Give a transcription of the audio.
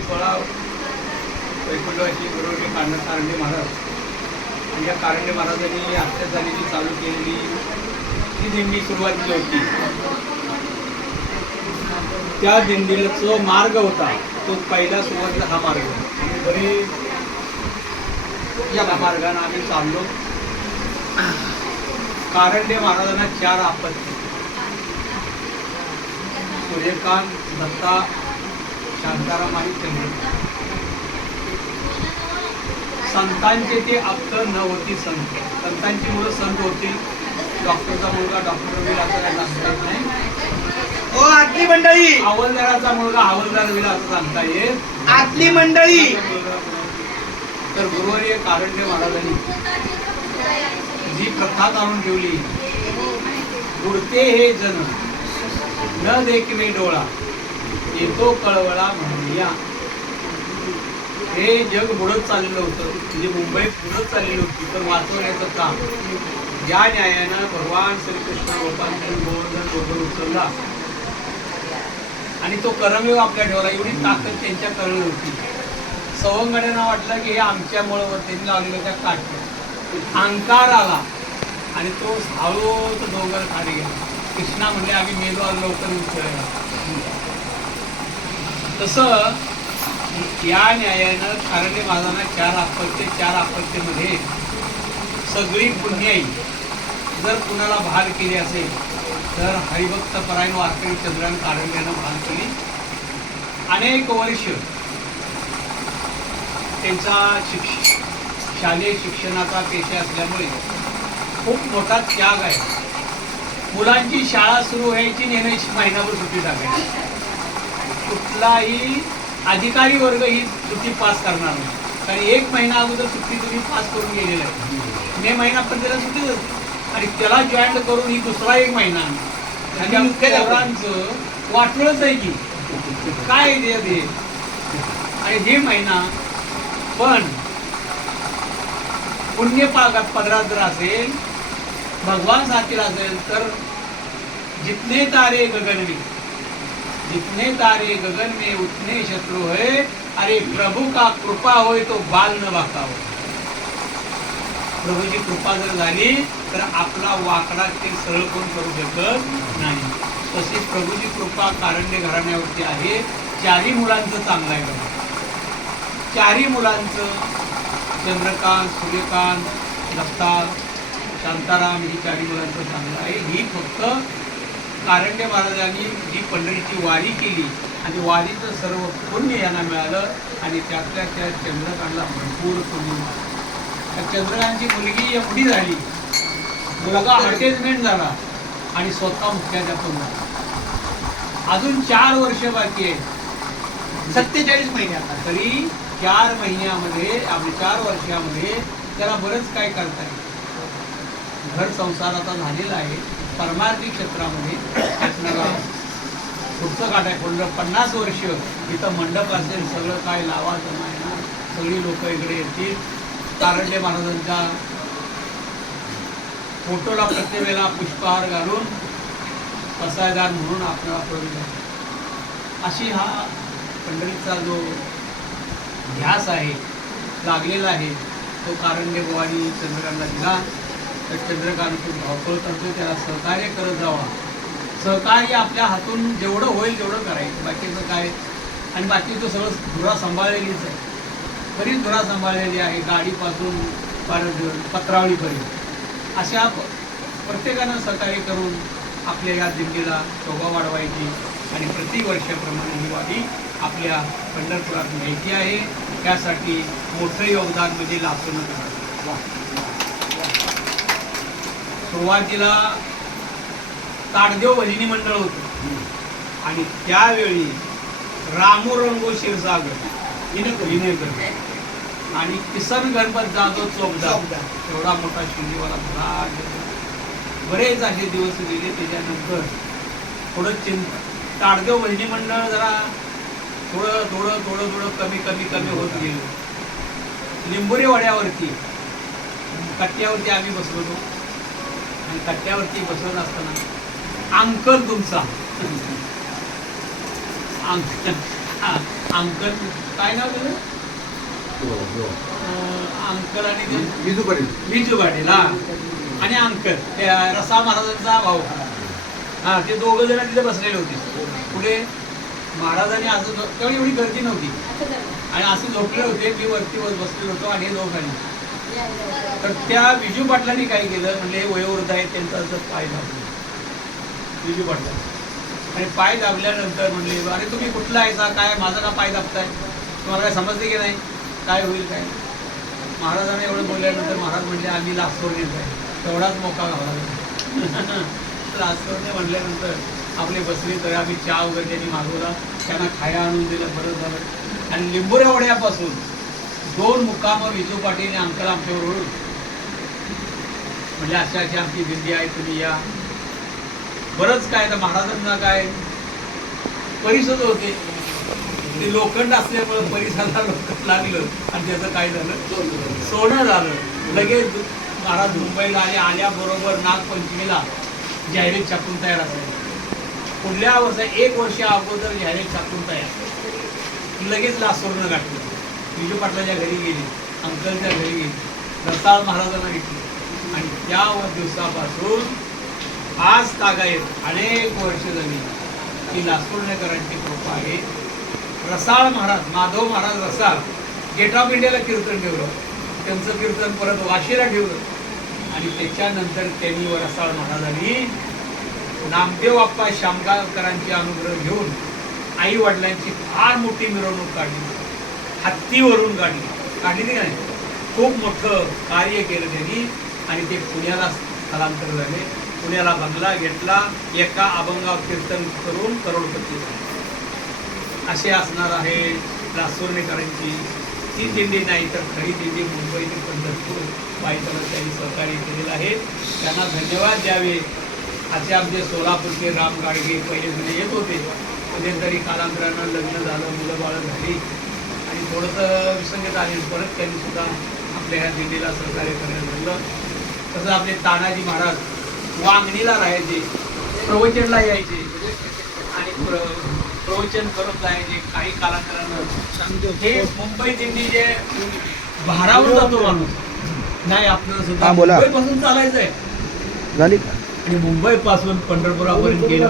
16 वैकुंठवासी गुरुजी कारंडे महाराज आणि या कारंडे महाराजांनी अत्याचाराची चालू केलेली ती दिंडी सुरुवातीला होती. त्या दिंडीला जो मार्ग होता तो पहिला सुरुवातीला हा मार्ग आणि बरे या मार्गाने आम्ही चाललो. कारंडे महाराजांना 4 आपत्ती, सूर्यकांत, दत्ता, शांताराम आणि चंद्रकांत. संतांचे ते आप्त न होती संत. संतांची मुलं संत होती. डॉक्टरचा मुलगा डॉक्टर होईल असं काय सांगता येत नाही. ओ आतली मंडळी, हवालदाराचा मुलगा हवालदार होईल असं सांगता येत. आतली मंडळी. तर गुरुवर्य कारंडे महाराजांनी जी प्रथा काढून ठेवली, बुडते हे जन न देखवे डोळा येतो कळवळा म्हणूया. हे जग बुडत चाललेलं होतं, म्हणजे मुंबई बुडत चाललेली होती. तर वाचवण्याचं काम ज्या न्यायानं भगवान श्रीकृष्ण गोपांतर गोवर्धन बरोबर उचलला आणि तो कर्मयोग आपल्या ठेवला. एवढी ताकद त्यांच्या कळली होती. सवंगड्यांना वाटलं की हे आमच्यामुळं त्यांनी लावलेल्या त्या काठ्या अहंकार आला आणि तो हळूच डोंगर खाली गेला. कृष्णा म्हणले आम्ही मेलो आज लवकर उचलायला. तसं या न्यायानं कारंडे महाराजांना 4 आपत्तीमध्ये सगळी पुण्याई जर कुणाला भाल केली असेल तर हरिभक्त परायण वारकरी चंद्रान कारंड्यानं भाल केली. अनेक वर्ष त्यांचा शालेय शिक्षणाचा पेशा असल्यामुळे खूप मोठा त्याग आहे. मुलांची शाळा सुरू व्हायची नेहमीची महिनाभर सुट्टी टाकायची. कुठलाही अधिकारी वर्ग ही सुट्टी पास करणार नाही, कारण 1 महिना अगोदर सुट्टी तुम्ही पास करून गेलेला आहे. मे महिना पण त्याला सुट्टी होती आणि त्याला जॉईन करून ही दुसरा 1 महिना आणि पोरांचं वाटोळच आहे की काय ते. आणि हे महिना पण पुण्य पदरात जर असेल, भगवान साथीला असेल तर जितने तारे गगन में, जितने तारे गगन में उतने शत्रु है. अरे प्रभु का कृपा होय तो बाल न वाका हो. प्रभूची कृपा जर झाली तर आपला वाकडा ते सरळ कोण करू शकत नाही. तशी प्रभूची कृपा कारंडे घराण्यावरती आहे. 4ही मुलांचं चांगलं आहे बघा. 4ही मुलांचं चंद्रकांत, सूर्यकांत, दत्ता, शांताराम ही 4ही मुलांचं चांगलं आहे. ही फक्त कारंडे महाराजांनी जी पंढरीची वारी केली आणि वारीचं सर्व पुण्य यांना मिळालं आणि त्यातल्या त्या चंद्रकांतला भरपूर पुण्य मिळालं. त्या चंद्रकांतची मुलगी एवढी झाली, मुलगा अटॅचमेंट झाला आणि स्वतः मुख्याध्यापक झाला. अजून 4 वर्ष बाकी आहे. 47 महिने आता. तरी 4 महिन्यामध्ये 4 वर्षामध्ये त्याला बरंच काय करता येईल. घर संसार आता झालेला आहे. परमार्थी क्षेत्रामध्ये आपल्याला पुढचं काढाय पडलं. 50 वर्ष इथं मंडप असेल, सगळं काय लावा जमा येणार, सगळी लोक इकडे येतील. कारंडे महाराजांच्या फोटोला प्रत्येक वेळेला पुष्पहार घालून पसायदार म्हणून आपल्याला पुढे अशी हा पंढरीचा जो ध्यास आहे लागलेला आहे तो कारंडे बुवानी चंद्रकांतला दिला. तर चंद्रकांत खूप धावपळ करतो, त्याला सहकार्य करत जावा. सहकार्य आपल्या हातून जेवढं होईल तेवढं करायचं, बाकीचं काय. आणि बाकीचं सगळं धुरा सांभाळलेलीच आहे. बरीच धुरा सांभाळलेली आहे, गाडीपासून पत्रावळीपर्यंत. अशा प्रत्येकानं सहकार्य करून आपल्या या दिंडीला शोभा वाढवायची आणि प्रति वर्षाप्रमाणे ही वारी आपल्या पंढरपुरात न्यायची आहे. त्यासाठी मोठं योगदान म्हणजे लासून सुरुवातीला ताडदेव भजनी मंडळ होतं आणि त्यावेळी रामू रंगो क्षीरसागर आणि किसन गणपत जाधव चोपदार एवढा मोठा शिंदेवाला भराट. बरेच असे दिवस गेले. त्याच्यानंतर थोडं ताडदेव भजनी मंडळ जरा थोडं थोडं थोडं थोडं कमी कमी कमी होत गेलं. लिंबोरी वाड्यावरती कट्ट्यावरती आम्ही बसलो होतो आणि कट्ट्यावरती बसत असताना अंकल तुमचा अंकल काय नाव तुझं अंकल आणि ते विजू पाटील हा आणि अंकल त्या रसा महाराजांचा भाऊ हा ते दोघं जण तिथे बसलेले होते पुढे महाराजांनी असं तेवढी एवढी गर्दी नव्हती आणि असे झोपले होते मी वरती बसलेलो होतो आणि हे दोघं खाली तर त्या विजू पाटलांनी काय केलं म्हणजे वयोवृद्ध आहेत त्यांचा असं पाय दाबले विजू पाटला आणि पाय दाबल्यानंतर म्हणले अरे तुम्ही कुठला आहे काय माझा का पाय दाबताय तुम्हाला काय समजते की नाही काय होईल काय महाराजांना एवढं बोलल्यानंतर महाराज म्हणले आम्ही लासोर येत आहे तेवढाच मोका घाला लासोरने म्हणल्यानंतर आपले बसले तर आम्ही चहा वगैरे त्यांनी मागवला त्यांना खाया आणून दिलं बरं झालं आणि लिंबोऱ्या वड्यापासून 2 मुक्काम विजू पाटील अंकल आमच्यावर ओळख म्हणजे अशी आमची दिंडी आहे तुम्ही या बरंच काय तर महाराजांना काय परिसर होते ते लोखंड असल्यामुळे परिसराला लोखंड लागलं आणि त्याचं काय झालं सोनं झालं लगेच महाराज मुंबईला आल्याबरोबर नागपंचमीला जाहिरात छापून तयार असायचं पुढल्या वर्षी 1 वर्ष अगोदर जाहिरात छापून तयार लगेच लासोरनं गाठलं विजू पाटलाच्या घरी गेली अंकलच्या घरी गेली रसाळ महाराजांना घेतली आणि त्या दिवसापासून आज तागायत अनेक वर्ष झाली की लासोरनेकरांची कृपा आहे रसाळ महाराज माधव महाराज रसाळ गेट ऑफ इंडियाला कीर्तन ठेवलं त्यांचं कीर्तन परत वाशीला ठेवलं आणि त्याच्यानंतर त्यांनी रसाळ महाराजांनी नामदेव बाप्पा शामगावकरांचे अनुग्रह घेऊन आई वडिलांची फार मोठी मिरवणूक काढली हत्तीवरून काढली नाही खूप मोठं कार्य केलं त्यांनी आणि ते पुण्याला स्थलांतर झाले पुण्याला बंगला घेतला एका अभंगावर कीर्तन करून करोडपती झाले असे असणार आहे लासोरनेकरांची ती दिंडी नाही तर खरी दिंडी मुंबई ते पंढरपूर पायीचाला त्यांनी सहकार्य केलेलं आहे त्यांना धन्यवाद द्यावे असे आमचे सोलापूरचे राम गाडगे पहिले जुने येत होते मध्यंतरी कालांतरानं लग्न झालं मुलं बाळं झाली आणि थोडंसं विसंगत आली परत त्यांनी सुद्धा आपल्या ह्या दिंडीला सहकार्य करण्यात झालं तसं आपले तानाजी महाराज वांगणीला राहायचे प्रवचनला यायचे आणि प्रवचन करत जायचे काही कालांतरानं हे मुंबई दिंडी जे भारावर जातो माणूस नाही आपल्याला सुद्धा मुंबईपासून चालायचं आहे झाली आणि मुंबईपासून पंढरपुरापर्यंत गेलं